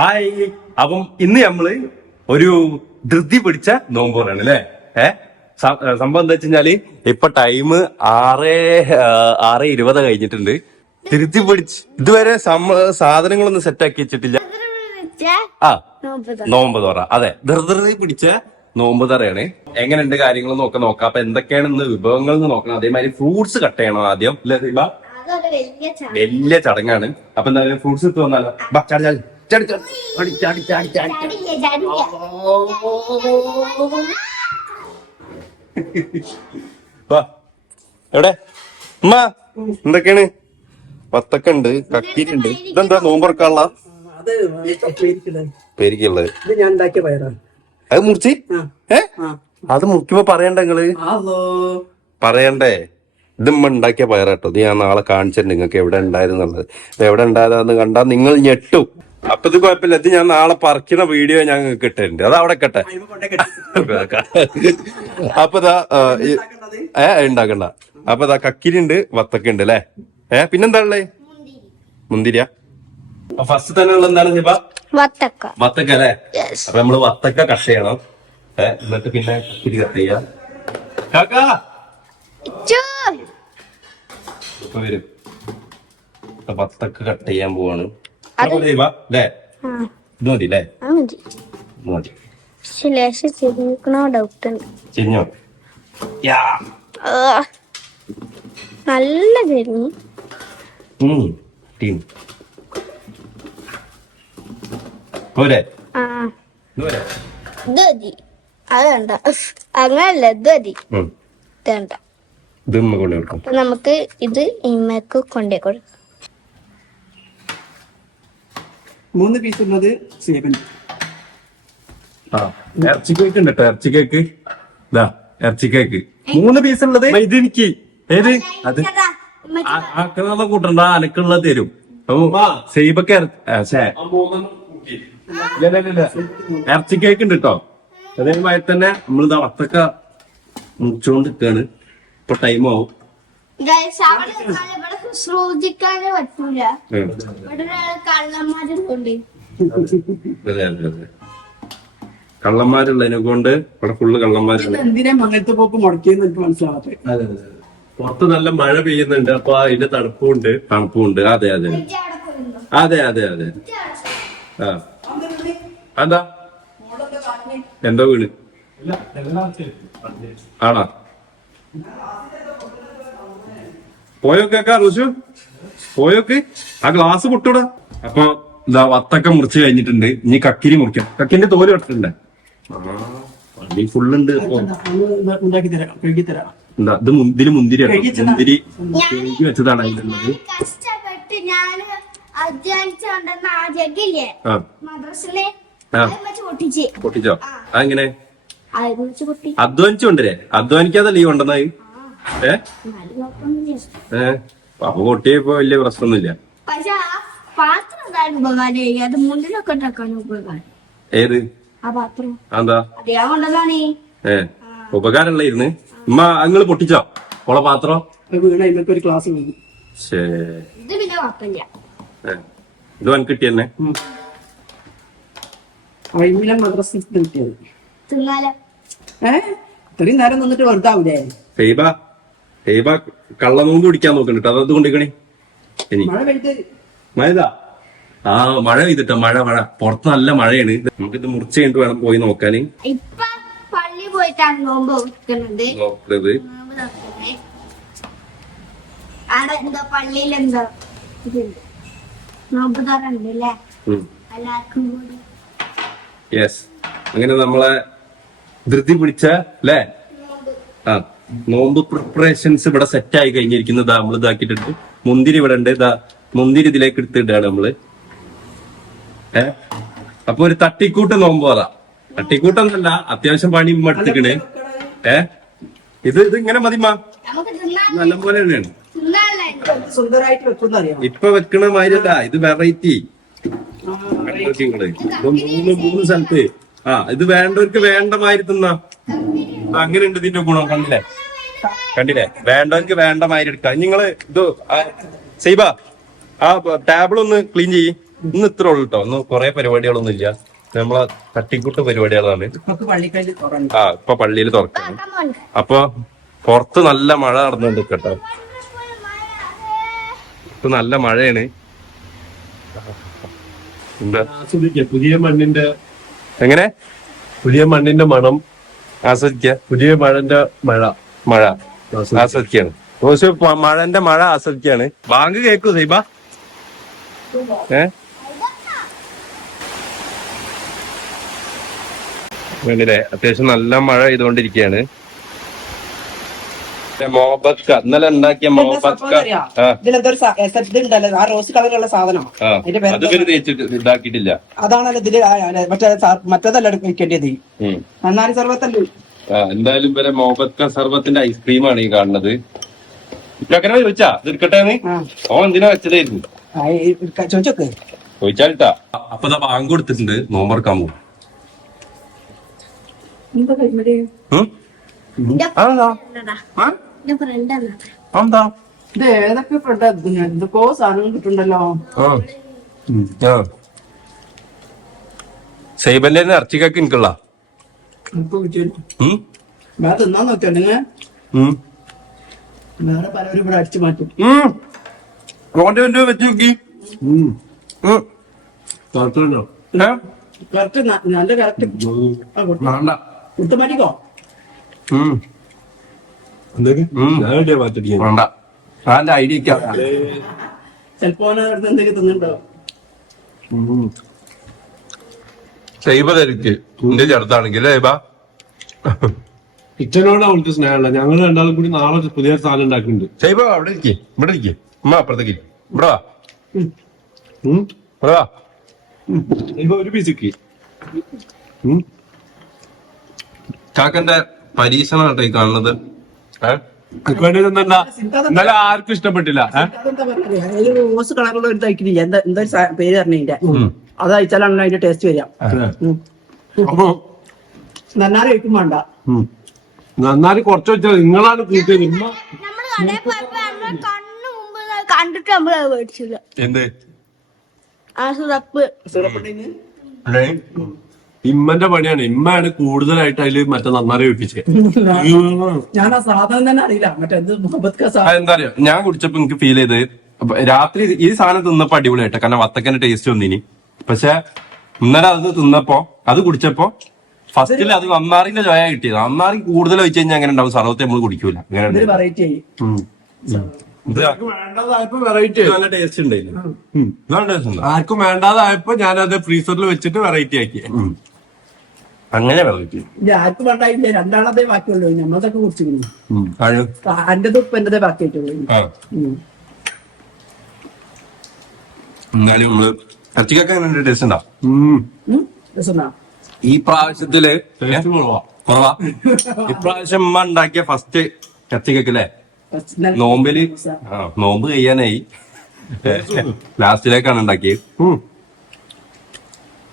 Hi. അപ്പം ഇന്ന് നമ്മൾ ഒരു ധൃതി പിടിച്ച നോമ്പോറാണ് അല്ലേ? ഏ? സംഭവം എന്താ വെച്ചാൽ ഇപ്പൊ ടൈം ആറ് ആറ് ഇരുപത് കഴിഞ്ഞിട്ടുണ്ട്. ധൃതി പിടിച്ച് ഇതുവരെ സാധനങ്ങളൊന്നും സെറ്റ് ആക്കി വെച്ചിട്ടില്ല. ആ നോമ്പ് തോറ. അതെ ധൃതി പിടിച്ച നോമ്പ് തറയാണ്. എങ്ങനെയുണ്ട് കാര്യങ്ങൾ നോക്കാം നോക്കാം. അപ്പൊ എന്തൊക്കെയാണ് ഇന്ന് വിഭവങ്ങൾ നോക്കണം. അതേമാതിരി ഫ്രൂട്ട്സ് കട്ട് ചെയ്യണം ആദ്യം വലിയ ചടങ്ങാണ്. അപ്പൊ എന്താ ഫ്രൂട്ട്സ് ഇട്ട് വന്നാലോ? ബാ, ചാടി, ചാടി, ചാടി, ചാടി, ചാടി, ചാടി. വാ. എവിടെ? ഉമ്മ. എന്തൊക്കെയാണ്? വത്തക്ക ഉണ്ട് കക്കീരുണ്ട് ഇതെന്താ നോമ്പറക്കാനുള്ള? പേരിക്കുള്ളത്. അത് മുറിച്ച്. ഏ? ആ. അത് മുറിക്കുമ്പോ പറയണ്ട നിങ്ങൾ. ഹലോ. പറയണ്ടേ? ഇതുമ്മ ഉണ്ടാക്കിയ പയറാട്ടോ. ഇത് ഞാൻ നാളെ കാണിച്ചിട്ടുണ്ട്. നിങ്ങൾക്ക് എവിടെ ഉണ്ടായിരുന്നുള്ളത്. എവിടെ ഉണ്ടായതാന്ന് കണ്ടാ നിങ്ങൾ ഞെട്ടും. അപ്പൊ ഇത് കുഴപ്പമില്ല. ഇത് ഞാൻ നാളെ പറിക്കണ വീഡിയോ ഞാൻ കിട്ടുന്നുണ്ട് അത് അവിടെ കെട്ടെ അപ്പൊ ഇതാ ഏ ഉണ്ടാക്കണ്ട അപ്പൊ ഇതാ കക്കിരി ഉണ്ട് വത്തക്ക ഉണ്ട് അല്ലേ? ഏ പിന്നെന്താ ഉള്ളേ? മുന്തിരിയ. ഫസ്റ്റ് തന്നെ ഉള്ള എന്താണ് ഹിബ? വത്തക്ക. വത്തക്ക അല്ലേ? അപ്പൊ നമ്മൾ വത്തക്ക കഷ ചെയ്യണം. എന്നിട്ട് പിന്നെ കക്കിരി കട്ട് ചെയ്യാം. കാക്കാ! ചൂ. ഇപ്പൊ വരും. വത്തക്ക കട്ട് ചെയ്യാൻ പോവാണ്. ഇത് മതി അല്ലേ മതി. ശിലേഷ് ചെരിഞ്ഞിരിക്കണോ ഡൗട്ട് ഉണ്ട്. ചെരിഞ്ഞോ? നല്ല ചെരിഞ്ഞു. ടീം. പോരെ. ഇത് മതി അത് വേണ്ട. അങ്ങനല്ല ഇത് മതി ഇത് വേണ്ട നമുക്ക് ഇത് ഇമ്മക്ക് കൊണ്ടേ കൊടുക്കാം. മൂന്ന് പീസ് ഉള്ളത് സേവൻ ഇറച്ചിക്കേക്ക് ഇറച്ചി കേക്ക് ഉണ്ട് കേട്ടോ ഇറച്ചി കേക്ക് ഇതാ ഇറച്ചി കേക്ക് മൂന്ന് പീസ് ഉള്ളത്? ഇത് എനിക്ക്. ഏത്? അത് ആ- ആക്കണത് കൂട്ടണ്ട അനക്കുള്ളത് തരും. സൈബൊക്കെ ഇറച്ചി കേക്ക് ഉണ്ട് കേട്ടോ അതേമാതിരി തന്നെ നമ്മളിതാ വത്തക്ക മുറിച്ചോണ്ട് നിൽക്കാണ് ഇപ്പൊ ടൈം ശുശ്രൂഷിക്കാനേ പറ്റൂല. ഇവിടെ കള്ളന്മാരുണ്ട് അതെ അതെ അതെ. കള്ളന്മാരുള്ളതിനെ കൊണ്ട് ഇവിടെ ഫുള്ള് കള്ളന്മാരുണ്ട്. എന്തിനാ മങ്ങലത്തെ പോക്ക് മുടക്കിയെന്ന് എനിക്ക് മനസ്സിലാവാത്തത് പുറത്ത് നല്ല മഴ പെയ്യുന്നുണ്ട് അപ്പൊ അതിന്റെ തണുപ്പുണ്ട്. തണുപ്പുണ്ട്. അതെ അതെ. അതെ അതെ അതെ. ആ. എന്താ? എന്തോ വീണ്? ആണോ? പോയോ കേക്കാ റോഷു പോയോക്ക്? ആ ഗ്ലാസ് പൊട്ടൂടാ. അപ്പൊ ഇതാ വത്തക്ക മുറിച്ച് കഴിഞ്ഞിട്ടുണ്ട്. ഇനി കക്കിരി മുറിക്കാം. കക്കിന്റെ തോൽ കട്ടിട്ടുണ്ടേ. പള്ളി മുന്തിരി വെച്ചതാണ് അതെങ്ങനെ? അധ്വാനിക്കാതെ ലീവ് ഉണ്ടെന്നായി ഏ. ഏ? അപ്പൊ പൊട്ടിയപ്പോ വലിയ പ്രശ്നമൊന്നുമില്ല. പക്ഷെ പാത്രം അത് ഉപകാരം. ഏത്? ആ പാത്രം. എന്താ അതേ കൊണ്ടതാണ്. ഏ? ഉപകാരമുള്ളായിരുന്നു ഉമ്മ അങ്ങൾ പൊട്ടിച്ചോ? ഓളെ പാത്രം? വീണ ഒരു ക്ലാസ് ഇത് പിന്നെ കുഴപ്പമില്ല. ഇത് വൻ കിട്ടിയെന്നെ അയിമിലെ മദ്രസ കിട്ടിയത്. തിന്നാലോ. ഏ? ഇത്രയും നേരം നിന്നിട്ട് വെറുതെ ആവൂലേ ഫെയ്ബ? ഫെയ്ബ കള്ളനോമ്പ് പിടിക്കാൻ നോക്കണ്ട അതത് കൊണ്ടിരിക്കണേ? ഇനി. മഴ പെയ്ത്. മഴ ആ മഴ പെയ്തിട്ട മഴ മഴ. പുറത്ത് നല്ല മഴയാണ്. നമുക്കിത് മുറിച്ച് കഴിഞ്ഞിട്ട് വേണം പോയി നോക്കാന്. ഇപ്പൊ പള്ളി പോയിട്ടാണ് നോമ്പ് വെക്കുന്നത് നോക്കരുത് നോമ്പ് തുറക്കുന്നത് അവിടെ എന്താ പള്ളിയിൽ എന്താ ഇതുണ്ട്. നോമ്പ് തുറണ്ട് അല്ലേ? ഉം. എല്ലാവർക്കും കൂടി. യെസ് അങ്ങനെ നമ്മളെ ധൃതി പിടിച്ച അല്ലേ? ആ. നോമ്പ് പ്രിപ്പറേഷൻസ് ഇവിടെ സെറ്റ് ആയി കഴിഞ്ഞിരിക്കുന്നത് നമ്മൾ ഇതാക്കിയിട്ടുണ്ട്. മുന്തിരി ഇവിടെ ഉണ്ട്. ഇതാ മുന്തിരി ഇതിലേക്ക് എടുത്തിട്ടാണ് നമ്മൾ. ഏ? അപ്പൊ ഒരു തട്ടിക്കൂട്ട് നോമ്പ് പറ. തട്ടിക്കൂട്ടൊന്നല്ല അത്യാവശ്യം പണി എടുത്തിക്കണ്. ഏ? ഇത് ഇത് ഇങ്ങനെ മതിമാ മാ നല്ല പോലെ തന്നെയാണ്. ഇപ്പൊ വെക്കണ മാതിരിയല്ല ഇത് വെറൈറ്റി മൂന്ന് മൂന്ന് സ്ഥലത്ത്. ആ ഇത് വേണ്ടവർക്ക് വേണ്ട മാതിരി തിന്നാ. അങ്ങനെയുണ്ട് ഇതിന്റെ ഗുണം. കണ്ടില്ലേ? കണ്ടില്ലേ? വേണ്ടവർക്ക് വേണ്ട മാതിരി എടുക്കാം. നിങ്ങൾ ഇത് സൈബ ആ ടേബിൾ ഒന്ന് ക്ലീൻ ചെയ്യ്. ഇന്ന് ഇത്ര ഉള്ളു കേട്ടോ ഒന്ന് കൊറേ പരിപാടികളൊന്നും ഇല്ല. നമ്മളെ തട്ടിക്കൂട്ട് പരിപാടികളാണ്. ആ ഇപ്പൊ പള്ളിയിൽ തുറക്കണം. അപ്പൊ പുറത്ത് നല്ല മഴ നടന്നുണ്ട് കേട്ടോ ഇപ്പൊ നല്ല മഴയാണ്. എന്താ? പുതിയ മണ്ണിന്റെ എങ്ങനെ? പുതിയ മണ്ണിന്റെ മണം ആസ്വദിക്ക. പുതിയ മഴന്റെ മഴ. മഴ. ആസ്വദിക്കാണ്. പക്ഷെ മഴന്റെ മഴ ആസ്വദിക്കാണ്. ബാങ്ക് കേക്കൂ സൈബ. ഏ? വേണ്ടില്ലേ അത്യാവശ്യം നല്ല മഴ ചെയ്തുകൊണ്ടിരിക്കുകയാണ് ഇന്നലെ ഉണ്ടാക്കിയ ആ. ഇതിലെന്തോ ഒരു സ- എസ- ഇതുണ്ടല്ലോ ആ റോസ് കളറുള്ള സാധനം ആ. അതിന്റെ പേര് അത് ഇവർ തേച്ചിട്ട് ഇതാക്കിയിട്ടില്ല. അതാണല്ലോ ഇതിൽ ആ- ആ- മറ്റേ സാ- മറ്റേതല്ല എടുക്ക- വെക്കേണ്ടത്? ഉം. നന്നാരി സർവത്തല്ലേ? ആ, എന്തായാലും ഇവരെ മോഹബത്ക സർബത്തിന്റെ ഐസ്ക്രീമാണ് ഈ കാണുന്നത്. ഇക്കങ്ങനെ ചോദിച്ചാ? ഇത് എടുക്കട്ടെ ആ. ഓ എന്തിനാ വെച്ചതായിരുന്നു? ആ, ഈ ക- ചോദിച്ചോക്ക്. അപ്പൊ ദാ ബാങ്ക് കൊടുത്തിട്ടുണ്ട്. നോമ്പറക്കാൻ പോകും എന്താ ആ? അതെന്താ? ഇത് ഏതൊക്കെ ഫ്രണ്ട് എന്തൊക്കെയോ സാധനം കിട്ടുണ്ടല്ലോ സൈബന്റെ ഇറച്ചിക്കൊക്കെ എനിക്കുള്ള? വേറെ തിന്നാൻ നോക്കിയോ വേറെ പലരും ഇവിടെ അടിച്ചു മാറ്റും. വെച്ച് നോക്കി? കറക്റ്റ് നല്ല കറക്റ്റ്. വേണ്ട കുത്തു മാറ്റിക്കോ ഉം എന്തൊക്കെ ഉം. ഞാൻ വേണ്ടിയാ മാറ്റടിക്കാൻ വേണ്ട. അതിന്റെ ഐഡിയ ചിലപ്പോ എന്തെങ്കിലും തിന്നുണ്ടോ സൈബ തരിക്ക് എന്റെ ചെറുതാണെങ്കിൽ സൈബ കിച്ചനോട് അവൾക്ക് സ്നേഹമല്ല ഞങ്ങൾ രണ്ടാളും കൂടി നാളെ പുതിയ സാധനം ഉണ്ടാക്കുന്നുണ്ട്. അവിടെ ഇരിക്കേ. ഇവിടെ ഇരിക്കേ. ഉമ്മ അപ്പുറത്തേക്ക് ഇവിടെ വാ. ഇവിടെ വാ. ഒരു പീസിക്ക്. കാക്കന്റെ പരീക്ഷണം കേട്ടോ ഈ കാണുന്നത്. ഏ? എന്താ ഇന്നലെ ആർക്കും ഇഷ്ടപ്പെട്ടില്ല. റോസ് കളറുള്ള ഒരു തയ്ക്കില്ല എന്താ എന്താ ഒരു സാ- പേര് പറഞ്ഞതിന്റെ അത് അയച്ചാലാണ് അതിന്റെ ടേസ്റ്റ് വരിക. അപ്പൊ നന്നാറി കഴിക്കും വേണ്ട. ഉം. നന്നായി കുറച്ച് വെച്ചാൽ നിങ്ങളാണ് കൂട്ടിയത്. ഉമ്മ നമ്മൾ കടയിൽ പോയപ്പോ നമ്മളെ കണ്ണു മുമ്പ് കണ്ടിട്ട് നമ്മൾ മേടിച്ചില്ല. എന്ത്? ആ സുറപ്പ് സിറപ്പുണ്ടെങ്കിൽ ഇമ്മന്റെ പണിയാണ്. ഇമ്മയാണ് കൂടുതലായിട്ട് അതിൽ മറ്റേ നന്നായി വെപ്പിച്ചത് ഞാൻ ആ സാധനം തന്നെ അറിയില്ല. മറ്റേ എന്ത് മുഹബത്ത് സാധനം എന്താ അറിയോ? ഞാൻ കുടിച്ചപ്പോ എനിക്ക് ഫീൽ ചെയ്ത് അപ്പൊ രാത്രി ഈ സാധനം തിന്നപ്പോ അടിപൊളിയായിട്ട്. കാരണം വത്തക്കന്റെ ടേസ്റ്റ് വന്നിനി. പക്ഷെ ഇന്നലെ അത് തിന്നപ്പോ അത് കുടിച്ചപ്പോ ഫസ്റ്റിൽ അത് നന്നാറിന്റെ ചോയ കിട്ടിയത്. നന്നാറി കൂടുതൽ വെച്ച് കഴിഞ്ഞാൽ അങ്ങനെ ഉണ്ടാവും. സർവത്തെ നമ്മൾ കുടിക്കൂല. അങ്ങനെ ഉണ്ട്. വെറൈറ്റി ആയി. ഉം. ഇത് വേണ്ടതായപ്പോ വെറൈറ്റി ഇത് നല്ല ടേസ്റ്റ് ഉണ്ടായിരുന്നു നല്ല ടേസ്റ്റ് ഉണ്ട്? ആർക്കും വേണ്ടാതായപ്പോ ഞാനത് ഫ്രീസറിൽ വെച്ചിട്ട് വെറൈറ്റി ആക്കി. അങ്ങനെ ആർക്കും രണ്ടാളതേ ബാക്കിയുള്ളൂ. നമ്മളതൊക്കെ കുടിച്ചിരുന്നു. എന്റേത് ഉപ്പ് എന്റേതേ ബാക്കിയായിട്ടുള്ളൂ. എന്നാലും നമ്മൾ ഇറച്ചിക്കൊക്കെ ടേസ്റ്റ് ഈ പ്രാവശ്യത്തിൽ കുറവാ. ഇപ്രാവശ്യം ഉമ്മ ഉണ്ടാക്കിയ ഫസ്റ്റ് ഇറച്ചിക്കൊക്കെ ഇന്നലെ നോമ്പിൽ. ആ നോമ്പ് കഴിയാനായി. ലാസ്റ്റിലേക്കാണ് ഉണ്ടാക്കിയത്.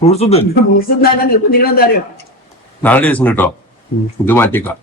ഫ്രൂട്ട്സ് തിന്നു. മൂസ് തിന്നാൻ നിർബന്ധിക്കണം എന്താ അറിയോ? നാളെ ദിവസം കേട്ടോ ഇത് മാറ്റിക്കാം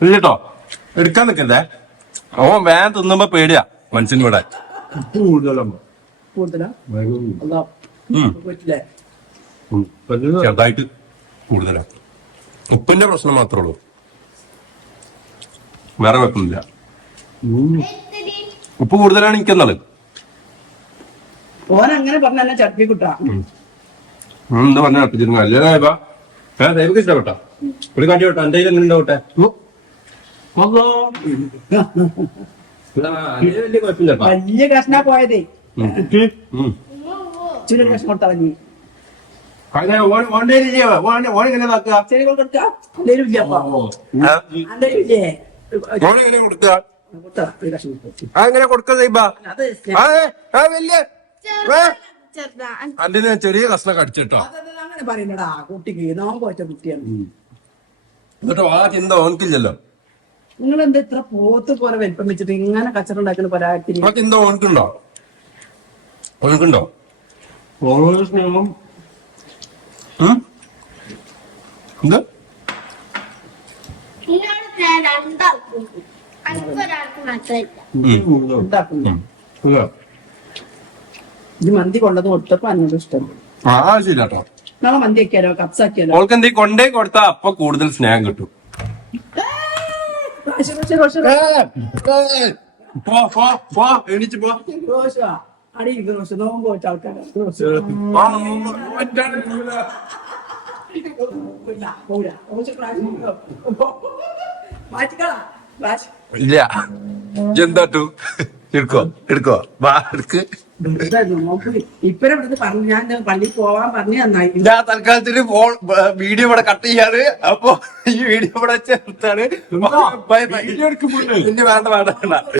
ഇല്ല കേട്ടോ എടുക്കാൻ നിക്കണ്ടേ? ഓ വേൻ തിന്നുമ്പോ പേടിയാ. മനസ്സിന് ഇവിടെ. ചെറുതായിട്ട് കൂടുതലാ. ഉപ്പിന്റെ പ്രശ്നം മാത്രമേ ഉള്ളൂ. വേറെ വെക്കുന്നില്ല ഉപ്പ് കൂടുതലാണ് എനിക്കെന്നത് ഓൻ അങ്ങനെ പറഞ്ഞ ചട്ടി കുട്ടാ എന്താ പറഞ്ഞ അർപ്പിച്ചിരുന്നു അല്ലേ ഇഷ്ടപ്പെട്ടോ? കാട്ടി എന്റെ കയ്യിൽ ഉണ്ടാവട്ടെ? വലിയ കുഴപ്പമില്ല വലിയ കഷ്ണ പോയതേ. കഷ്ണം അങ്ങനെ കൊടുക്ക വലിയ ചെറിയ കഷ്ണം കടിച്ചിട്ടോ അങ്ങനെ പറയണ്ടടാ കുട്ടിക്ക് നോമ്പ് വെച്ച കുട്ടിയാണ്. എന്നിട്ടോ ആ ചിന്ത ഓനക്കില്ലല്ലോ നിങ്ങൾ എന്താ ഇത്ര പോത്ത് പോലെ വലിപ്പം വെച്ചിട്ട് ഇങ്ങനെ കച്ചറ ഉണ്ടാക്കുന്ന ആ ചിന്ത ഓനക്കുണ്ടോ ഓനക്കുണ്ടോ ഓരോ സ്നേഹം? എന്ത്? ഉണ്ടാക്കുന്നു ഇത് മന്തി കൊണ്ടത് കൊടുത്തപ്പോ അന്നോട് ഇഷ്ടം. ആ ശരിയാട്ടോ. നാളെ മന്തി കപ്സാക്കിയാലോ കപ്സ് ആക്കിയാലോ? ഓൾക്ക് കൊണ്ടേ കൊടുത്താ അപ്പൊ കൂടുതൽ സ്നേഹം കിട്ടും. പോ പോ എണീച്ച്. അടി റോഷ, നോമ്പ് ആൾക്കാരാ. പോ. ഇല്ല. എന്താട്ടു എടുക്കോ എടുക്കോ. വാ എടുക്ക്. വെറുതെ നോമ്പ്. ഇപ്പഴേ ഇവിടുന്ന് പറഞ്ഞു ഞാൻ ഇന്ന് പള്ളിയിൽ പോവാൻ പറഞ്ഞു നന്നായി. ഞാൻ തൽക്കാലത്തിന് ഫോൺ വീഡിയോ ഇവിടെ കട്ട് ചെയ്യാണ്. അപ്പൊ ഈ വീഡിയോ ഇവിടെ ചേർത്താണ് വേണ്ട വേണ്ട.